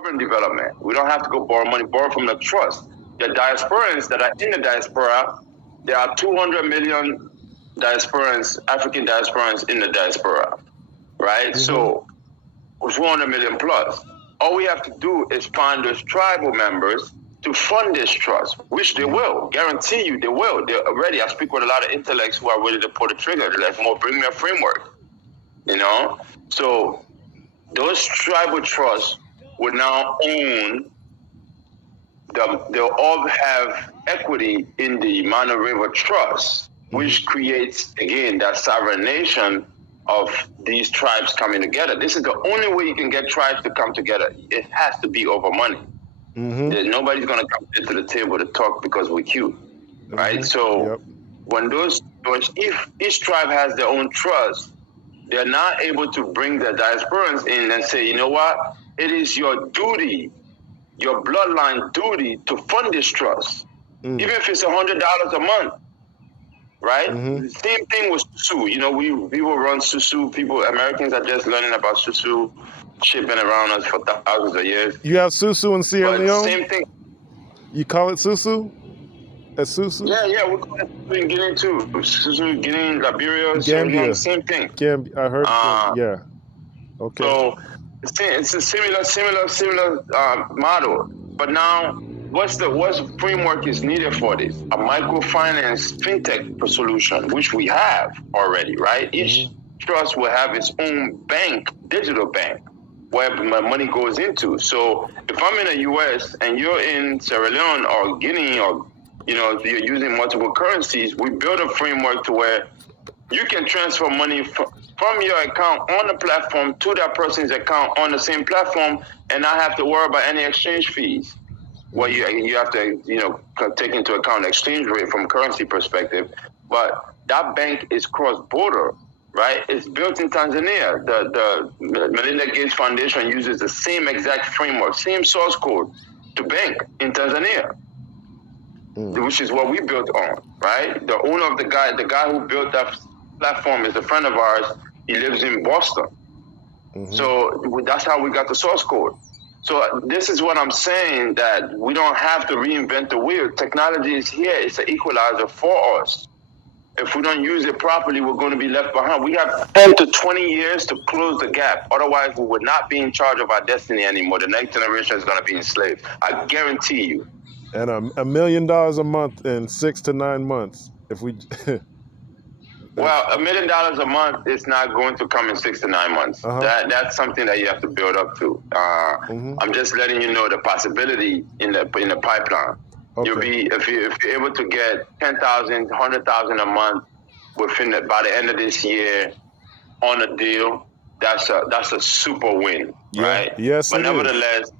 urban development. We don't have to go borrow money, borrow from the trust. The diasporans that are in the diaspora, there are 200 million diasporans, African diasporans in the diaspora, right? So 200 million plus. All we have to do is find those tribal members to fund this trust, which they will. Guarantee you they will. They're already, I speak with a lot of intellects who are ready to pull the trigger. They're like, "More, bring me a framework." You know? So those tribal trusts will now own, they'll all have equity in the Mano River Trust, which creates, again, that sovereign nation of these tribes coming together. This is the only way you can get tribes to come together. It has to be over money. Nobody's going to come to the table to talk because we're cute, right? So when if each tribe has their own trust, they're not able to bring the diasporans in and say, you know what? It is your duty, your bloodline duty to fund this trust, even if it's $100 a month, right? Same thing with Susu. You know, we will run Susu. People, Americans are just learning about Susu. Shit been around us for thousands of years. You have Susu in Sierra Leone? Same thing. You call it Susu? As Susu? Yeah, we call it Susu in Guinea too. Susu, Guinea, Liberia, Gambia. Same thing. Gambia, I heard. Yeah. Okay. So it's a similar model. But now, what framework is needed for this? A microfinance fintech solution, which we have already, right? Each trust will have its own bank, digital bank, where my money goes into. So if I'm in the U.S. and you're in Sierra Leone or Guinea, or you're using multiple currencies, we build a framework to where you can transfer money from your account on the platform to that person's account on the same platform, and not have to worry about any exchange fees. Well, you have to take into account exchange rate from currency perspective, but that bank is cross-border. Right? It's built in Tanzania. The Melinda Gates Foundation uses the same exact framework, same source code to bank in Tanzania, which is what we built on, right? The owner of the guy who built that platform is a friend of ours. He lives in Boston. So that's how we got the source code. So this is what I'm saying, that we don't have to reinvent the wheel. Technology is here. It's an equalizer for us. If we don't use it properly, we're going to be left behind. We have 10 to 20 years to close the gap. Otherwise, we would not be in charge of our destiny anymore. The next generation is going to be enslaved. I guarantee you. And $1 million a month in 6 to 9 months. If we... Well, $1 million a month is not going to come in 6 to 9 months. That's something that you have to build up to. I'm just letting you know the possibility in the pipeline. Okay. You'll be if you're able to get 10,000, 100,000 a month by the end of this year on a deal. That's a super win, right? Yes, but nevertheless,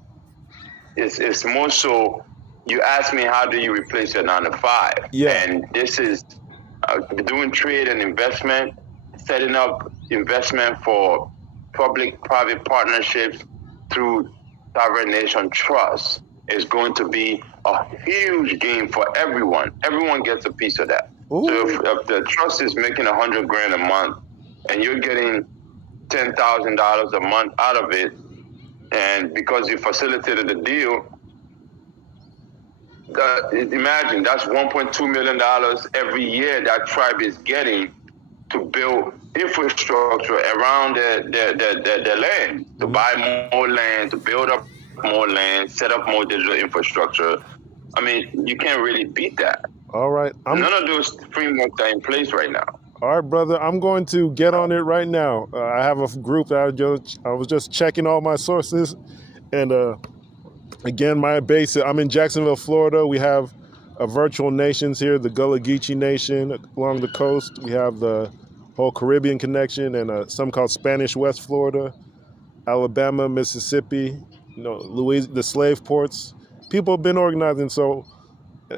it's more so. You asked me, how do you replace your 9 to 5? And this is doing trade and investment, setting up investment for public-private partnerships through sovereign nation trusts is going to be a huge gain for everyone. Everyone gets a piece of that. So if the trust is making $100,000 a month and you're getting $10,000 a month out of it, and because you facilitated the deal, imagine that's $1.2 million every year that tribe is getting to build infrastructure around their land, to buy more land, to build up more land, set up more digital infrastructure. I mean, you can't really beat that. All right. None of those frameworks are in place right now. All right, brother. I'm going to get on it right now. I have a group that I was just checking all my sources. And again, my base, I'm in Jacksonville, Florida. We have virtual nations here, the Gullah Geechee Nation along the coast. We have the whole Caribbean connection and some called Spanish West Florida, Alabama, Mississippi, Louisiana, the slave ports. People have been organizing,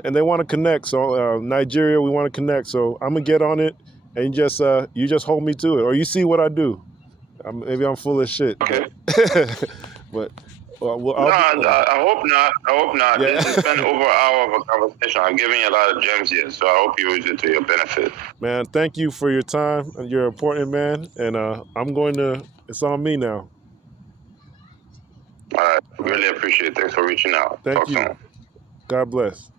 and they want to connect. So Nigeria, we want to connect. So I'm gonna get on it, and you just hold me to it, or you see what I do. Maybe I'm full of shit. Okay. But I hope not. I hope not. Yeah. This has been over an hour of a conversation. I'm giving you a lot of gems here, so I hope you use it to your benefit. Man, thank you for your time. You're an important man, and it's on me now. All right. Really appreciate it. Thanks for reaching out. Thank Talk you. soon. God bless.